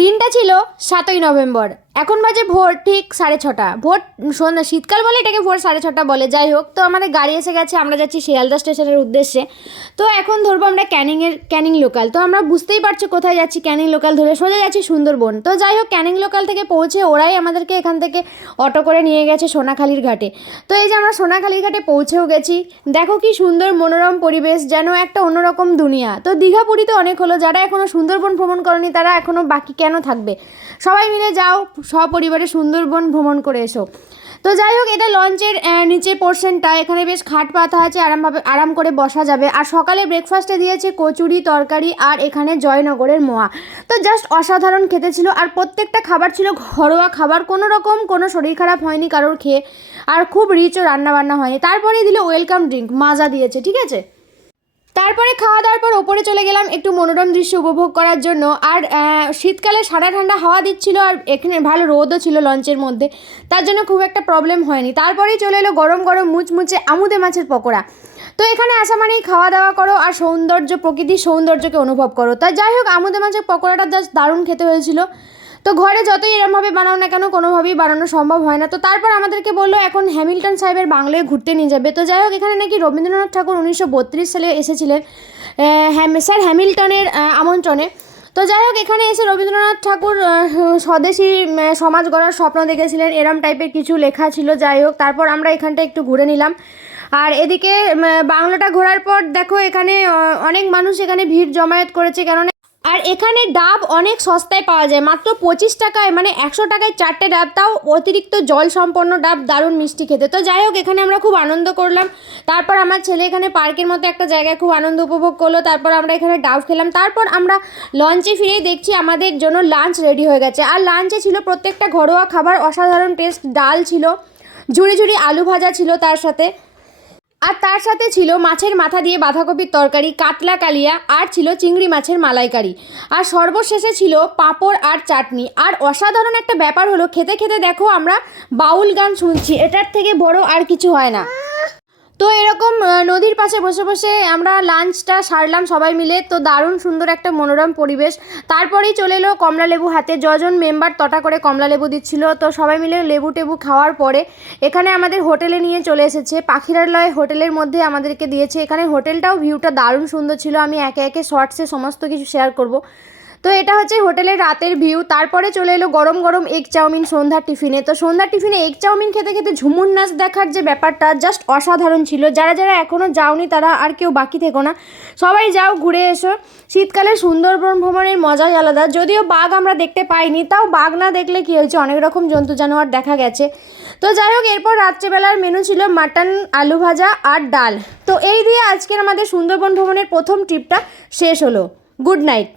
দিনটা ছিল 7ই নভেম্বর। এখন বাজে ভোর ঠিক 6:30। ভোর সন্ধ্যা, শীতকাল বলে এটাকে ভোর 6:30 বলে। যাই হোক, তো আমাদের গাড়ি এসে গেছে, আমরা যাচ্ছি শিয়ালদা স্টেশনের উদ্দেশ্যে। তো এখন ধরবো আমরা ক্যানিং লোকাল। তো আমরা বুঝতেই পারছো কোথায় যাচ্ছি। ক্যানিং লোকাল ধরে সোজা যাচ্ছি সুন্দরবন। তো যাই হোক, ক্যানিং লোকাল থেকে পৌঁছে ওরাই আমাদেরকে এখান থেকে অটো করে নিয়ে গেছে সোনাখালির ঘাটে। তো এই যে আমরা সোনাখালির ঘাটে পৌঁছেও গেছি। দেখো কি সুন্দর মনোরম পরিবেশ, যেন একটা অন্যরকম দুনিয়া। তো দীঘা পুরীতে অনেক হলো, যারা এখনও সুন্দরবন ভ্রমণ করেনি তারা এখনও বাকি কেন থাকবে। সবাই মিলে যাও, সপরিবারে সুন্দরবন ভ্রমণ করে এসো। তো যাই হোক, এটা লঞ্চের নিচের পোর্শনটা, এখানে বেশ খাট পাতা আছে, আরাম করে বসা যাবে। আর সকালে ব্রেকফাস্টে দিয়েছে কচুরি তরকারি আর এখানে জয়নগরের মোয়া। তো জাস্ট অসাধারণ খেতে ছিল। আর প্রত্যেকটা খাবার ছিল ঘরোয়া খাবার, কোনো রকম কোনো শরীর খারাপ হয়নি কারোর খেয়ে। আর খুব রিচও রান্নাবান্না হয়নি। তারপরেই দিল ওয়েলকাম ড্রিঙ্ক, মাজা দিয়েছে, ঠিক আছে। তারপরে খাওয়া দাওয়ার পর ওপরে চলে গেলাম একটু মনোরম দৃশ্য উপভোগ করার জন্য। আর শীতকালে সাদা ঠান্ডা হাওয়া দিচ্ছিল, আর এখানে ভালো রোদও ছিল লঞ্চের মধ্যে, তার জন্য খুব একটা প্রবলেম হয়নি। তারপরেই চলে এলো গরম গরম মুচমুচে আমুদে মাছের পকোড়া। তো এখানে আসা মানেই খাওয়া দাওয়া করো আর প্রকৃতির সৌন্দর্যকে অনুভব করো। তা যাই হোক, আমুদে মাছের পকোড়াটা জাস্ট দারুণ খেতে হয়েছিল। তো ঘরে যতই এরমভাবে বানাও না কেন, কোনোভাবেই বানানো সম্ভব হয় না। তো তারপর আমাদেরকে বললো এখন হ্যামিল্টন সাহেবের বাংলায় ঘুরতে নিয়ে যাবে। তো যাই হোক, এখানে নাকি রবীন্দ্রনাথ ঠাকুর 1932 সালে এসেছিলেন স্যার হ্যামিল্টনের আমন্ত্রণে। তো যাই হোক, এখানে এসে রবীন্দ্রনাথ ঠাকুর স্বদেশী সমাজ গড়ার স্বপ্ন দেখেছিলেন, এরম টাইপের কিছু লেখা ছিল। যাই হোক, তারপর আমরা এখানটা একটু ঘুরে নিলাম। আর এদিকে বাংলাটা ঘোরার পর দেখো এখানে অনেক মানুষ এখানে ভিড় জমায়েত করেছে, কেননা আর এখানে ডাব অনেক সস্তায় পাওয়া যায়, মাত্র 25 টাকায়, মানে 100 টাকায় 4টে ডাব, তাও অতিরিক্ত জল সম্পন্ন ডাব, দারুণ মিষ্টি খেতে। তো যাই হোক, এখানে আমরা খুব আনন্দ করলাম। তারপর আমার ছেলে এখানে পার্কের মতো একটা জায়গায় খুব আনন্দ উপভোগ করলো। তারপর আমরা এখানে ডাব খেলাম। তারপর আমরা লঞ্চে ফিরেই দেখছি আমাদের জন্য লাঞ্চ রেডি হয়ে গেছে। আর লাঞ্চে ছিল প্রত্যেকটা ঘরোয়া খাবার, অসাধারণ টেস্ট। ডাল ছিল, ঝুড়ি ঝুড়ি আলু ভাজা ছিল তার সাথে ছিল মাছের মাথা দিয়ে বাঁধাকপির তরকারি, কাতলা কালিয়া, আর ছিল চিংড়ি মাছের মালাইকারি। আর সর্বশেষে ছিল পাঁপড় আর চাটনি। আর অসাধারণ একটা ব্যাপার হলো, খেতে খেতে দেখো আমরা বাউল গান শুনছি, এটার থেকে বড় আর কিছু হয় না। তো এরকম নদীর পাশে বসে বসে আমরা লাঞ্চটা সারলাম সবাই মিলে। তো দারুণ সুন্দর একটা মনোরম পরিবেশ। তারপরেই চলে এলো কমলা লেবু হাতে, যজন মেম্বার তটা করে কমলা লেবু দিচ্ছিল। তো সবাই মিলে লেবু টেবু খাওয়ার পরে এখানে আমাদের হোটেলে নিয়ে চলে এসেছে। পাখিরালয় হোটেলের মধ্যে আমাদেরকে দিয়েছে। এখানে হোটেলটাও ভিউটা দারুণ সুন্দর ছিল, আমি একে একে শর্টসে সমস্ত কিছু শেয়ার করব। তো এটা হচ্ছে হোটেলের রাতের ভিউ। তারপরে চলে এলো গরম গরম এগ চাউমিন সন্ধ্যার টিফিনে। তো সন্ধ্যার টিফিনে এগ চাউমিন খেতে খেতে ঝুমুর নাচ দেখার যে ব্যাপারটা জাস্ট অসাধারণ ছিল। যারা যারা এখনও যাওনি তারা আর কেউ বাকি থেকো না, সবাই যাও, ঘুরে এসো। শীতকালে সুন্দরবন ভ্রমণের মজাই আলাদা। যদিও বাঘ আমরা দেখতে পাইনি, তাও বাঘ না দেখলে কী হয়েছে, অনেক রকম জন্তু জানোয়ার দেখা গেছে। তো যাই হোক, এরপর রাত্রেবেলার মেনু ছিল মাটন, আলু ভাজা আর ডাল। তো এই দিয়ে আজকের আমাদের সুন্দরবন ভ্রমণের প্রথম ট্রিপটা শেষ হলো। Good night.